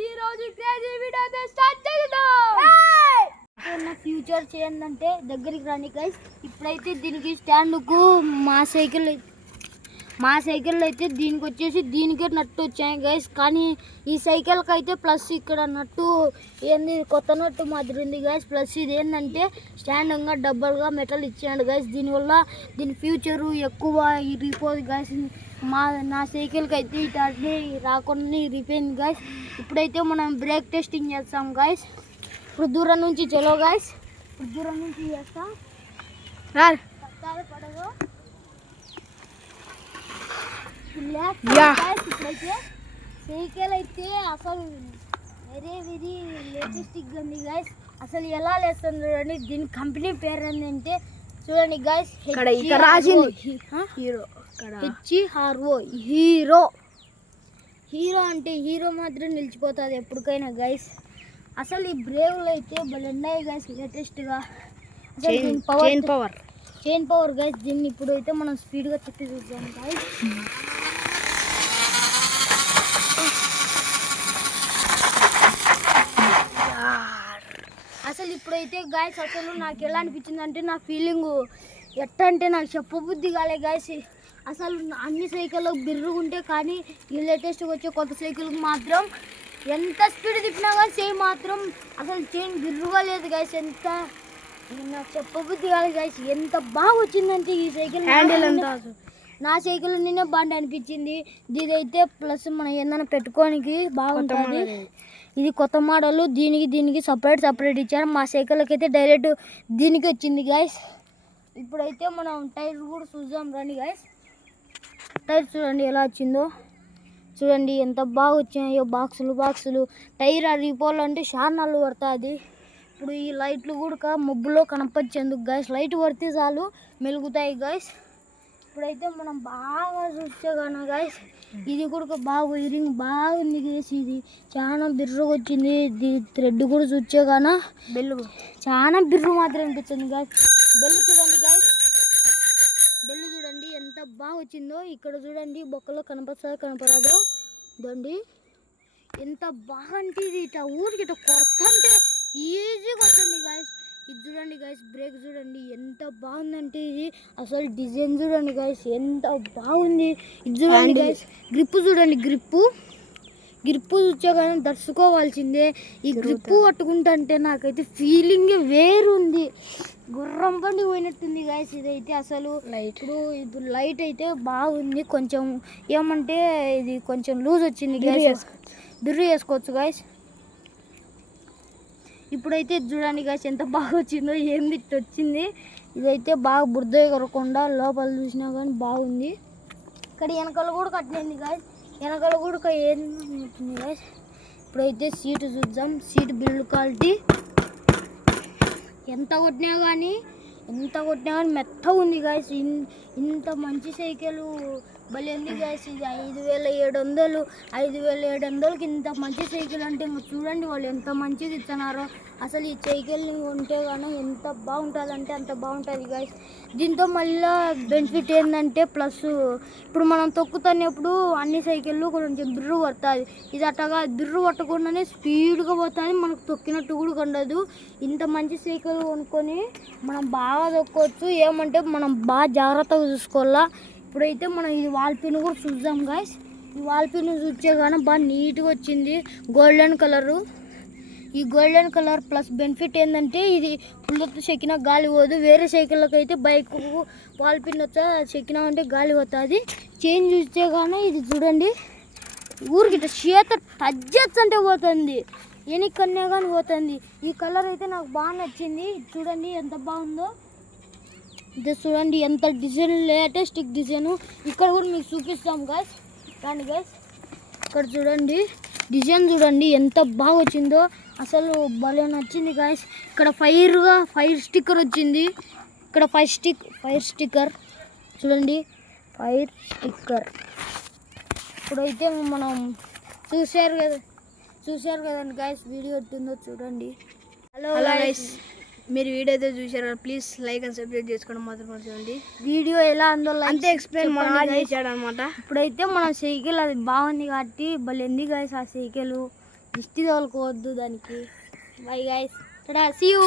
ఈ రోజు crazy video start చేద్దాం. నా ఫ్యూచర్ చేయందంటే దగ్గరికి రండి గైస్. ఇప్పుడైతే దీనికి స్టాండ్కు మా సైకిల్ అయితే దీనికి వచ్చేసి దీనికే నట్టు వచ్చాయి గైస్. కానీ ఈ సైకిల్కి అయితే ప్లస్ ఇక్కడ నట్టు ఏంది కొత్త నట్టు మాదిరి ఉంది గైస్. ప్లస్ ఇది ఏంటంటే స్టాండ్గా డబ్బల్గా మెటల్ ఇచ్చాడు గైస్. దీనివల్ల దీని ఫ్యూచరు ఎక్కువ ఇరిగిపోదు గైస్. నా సైకిల్కి అయితే ఇటు రాకుండా ఇరిగిపోయింది గైస్. ఇప్పుడైతే మనం బ్రేక్ టెస్టింగ్ చేస్తాం గైస్. ఇప్పుడు దూరం నుంచి చలో గైస్. ఇప్పుడు దూరం నుంచి చేస్తాం. పడదు ఇప్పుడైతే సైకిల్ అయితే అసలు వెరీ లేటెస్టిక్ ఉంది గైస్. అసలు ఎలా లేస్తుంది చూడండి. దీని కంపెనీ పేరు ఏంటంటే చూడండి గైస్, హీరో అంటే హీరో మాత్రం నిలిచిపోతుంది ఎప్పటికైనా గైస్. అసలు ఈ బ్రేవ్లు అయితే భలే ఉన్నాయి గైస్ లేటెస్ట్గా. అసలు చైన్ పవర్ గైస్. దీన్ని ఇప్పుడు అయితే మనం స్పీడ్గా చెప్తే చూద్దాం గైస్. అసలు ఇప్పుడైతే గాయస్ అసలు నాకు ఎలా అనిపించింది అంటే నా ఫీలింగ్ ఎట్లా అంటే నాకు చెప్పబుద్ధి కాలే గాయస్. అసలు అన్ని సైకిళ్ళకు బిర్రుగుంటే కానీ ఈ లేటెస్ట్గా వచ్చే కొత్త సైకిల్కి మాత్రం ఎంత స్పీడ్ తిప్పినా కానీ చైన్ మాత్రం అసలు చైన్ బిర్రుగా లేదు గాయస్. ఎంత నాకు చెప్పబుద్ధి కాలేదు గాయస్. ఎంత బాగా వచ్చిందంటే ఈ సైకిల్ నా సైకిల్ నిన్నే బాగా అనిపించింది. ఇదైతే ప్లస్ మనం ఏదైనా పెట్టుకోనికి బాగుంటుంది. ఇది కొత్త మోడల్. దీనికి సపరేట్ ఇచ్చారు. మా సైకిల్కి అయితే డైరెక్ట్ దీనికి వచ్చింది గాయస్. ఇప్పుడైతే మనం టైర్ కూడా చూద్దాం రండి గాయస్. టైర్ చూడండి ఎలా వచ్చిందో. చూడండి ఎంత బాగా వచ్చాయో బాక్సులు. టైర్ అరిగిపోవాలంటే చాలా నాళ్ళు పడుతుంది. ఇప్పుడు ఈ లైట్లు కూడా మబ్బులో కనపచ్చేందుకు గాయస్. లైట్ పడితే చాలు మెలుగుతాయి గాయస్. ఇప్పుడైతే మనం బాగా చూస్తే కానీ గాయస్ ఇది కూడా బాగా వైరింగ్ బాగుంది గాయస్. ఇది చాలా బిర్రుగా వచ్చింది. ఇది థ్రెడ్ కూడా చూస్తే కానీ బెల్లు చాలా బిర్రు మాత్రం అనిపించింది గాయస్. బెల్లు చూడండి గాయస్. బెల్లు చూడండి ఎంత బాగా వచ్చిందో. ఇక్కడ చూడండి బొక్కలో కనపరాదో చూడండి ఎంత బాగా అంటే ఇది ఇట్లా ఊరికి ఇట్లా కొడతంటే ఈజీగా వస్తుంది గాయస్. ఇది చూడండి గాయస్. బ్రేక్ చూడండి ఎంత బాగుందంటే ఇది అసలు డిజైన్ చూడండి గాయస్ ఎంత బాగుంది. ఇది చూడండి గాయస్. గ్రిప్ చూడండి. గ్రిప్పు చూసే కానీ దర్శుకోవాల్సిందే. ఈ గ్రిప్పు పట్టుకుంటే నాకైతే ఫీలింగ్ వేరుంది. గుర్రం బండి పోయినట్టుంది గాయస్. ఇదైతే అసలు ఇప్పుడు లైట్ అయితే బాగుంది. కొంచెం ఏమంటే ఇది కొంచెం లూజ్ వచ్చింది గాయస్. బిర్రు వేసుకోవచ్చు గాయస్. ఇప్పుడైతే చూడండి గాయస్ ఎంత బాగా వచ్చిందో. ఏంది ఇట్టు వచ్చింది. ఇదైతే బాగా బురద ఎగరకుండా లోపల చూసినా కానీ బాగుంది. ఇక్కడ వెనకాల కూడా కట్టింది గాయస్. వెనకాల కూడా ఏంది గాయస్. ఇప్పుడైతే సీటు చూద్దాం. సీటు బిల్డ్ క్వాలిటీ ఎంత కొట్టినా కానీ మెత్తగా ఉంది గాయస్. ఇంత మంచి సైకిల్ భలే ఉంది గాయస్. ఇది 5700కి ఇంత మంచి సైకిల్ అంటే చూడండి వాళ్ళు ఎంత మంచిది ఇస్తున్నారో. అసలు ఈ సైకిల్ని ఉంటే కానీ ఎంత బాగుంటుంది అంటే అంత బాగుంటుంది గాయస్. దీంతో మళ్ళీ బెనిఫిట్ ఏంటంటే ప్లస్ ఇప్పుడు మనం తొక్కుతున్నప్పుడు అన్ని సైకిళ్ళు కొంచెం బిర్రు పడుతుంది. ఇది అట్టగా బిర్రు పట్టకుండానే స్పీడ్గా పోతుంది. మనకు తొక్కినట్టు కూడా ఉండదు. ఇంత మంచి సైకిల్ కొనుక్కొని మనం బాగా తొక్కోవచ్చు. ఏమంటే మనం బాగా జాగ్రత్తగా చూసుకోవాలా. ఇప్పుడైతే మనం ఈ వాల్ పిన్ కూడా చూద్దాం గాయస్. ఈ వాల్ పిన్ చూసే కానీ బాగా నీట్గా వచ్చింది. Golden colour. ఈ గోల్డెన్ కలర్ ప్లస్ బెనిఫిట్ ఏంటంటే ఇది పుల్లతో చెక్కినా గాలి పోదు. వేరే సైకిళ్ళకి అయితే బైక్ వాల్ పిన్ వచ్చా చెక్కినా అంటే గాలి పోతుంది. చైన్ చూస్తే కానీ ఇది చూడండి ఊరికి చేత టచ్ చేస్తుంటే పోతుంది. ఎనికన్నా కానీ పోతుంది. ఈ కలర్ అయితే నాకు బాగా నచ్చింది. చూడండి ఎంత బాగుందో. ఇది చూడండి ఎంత డిజైన్ లేటెస్ట్ డిజైను. ఇక్కడ కూడా మీకు చూపిస్తాం గాయస్. రండి గాయస్. ఇక్కడ చూడండి డిజైన్ చూడండి ఎంత బాగా వచ్చిందో. అసలు భలే నచ్చింది గాయస్. ఇక్కడ ఫైర్ స్టిక్కర్ వచ్చింది. ఇక్కడ ఫైర్ స్టిక్కర్ చూడండి. ఫైర్ స్టిక్కర్ ఇప్పుడైతే మనం చూశారు కదండి గాయస్. వీడియో ఎట్టుందో చూడండి. హలో గాయస్, మీరు వీడియో అయితే చూసారు కదా, ప్లీజ్ లైక్ అండ్ సబ్స్క్రైబ్ చేసుకోవడం మాత్రం మర్చిపోండి. వీడియో ఎలా ఉందో అంతే ఎక్స్ప్లెయిన్ చేశాడు అనమాట. ఇప్పుడైతే మన సైకిల్ అది బాగుంది కాబట్టి భలే ఉంది గాయస్. ఆ సైకిల్ దిష్టి తోలుకోవద్దు దానికి. Bye guys, see you.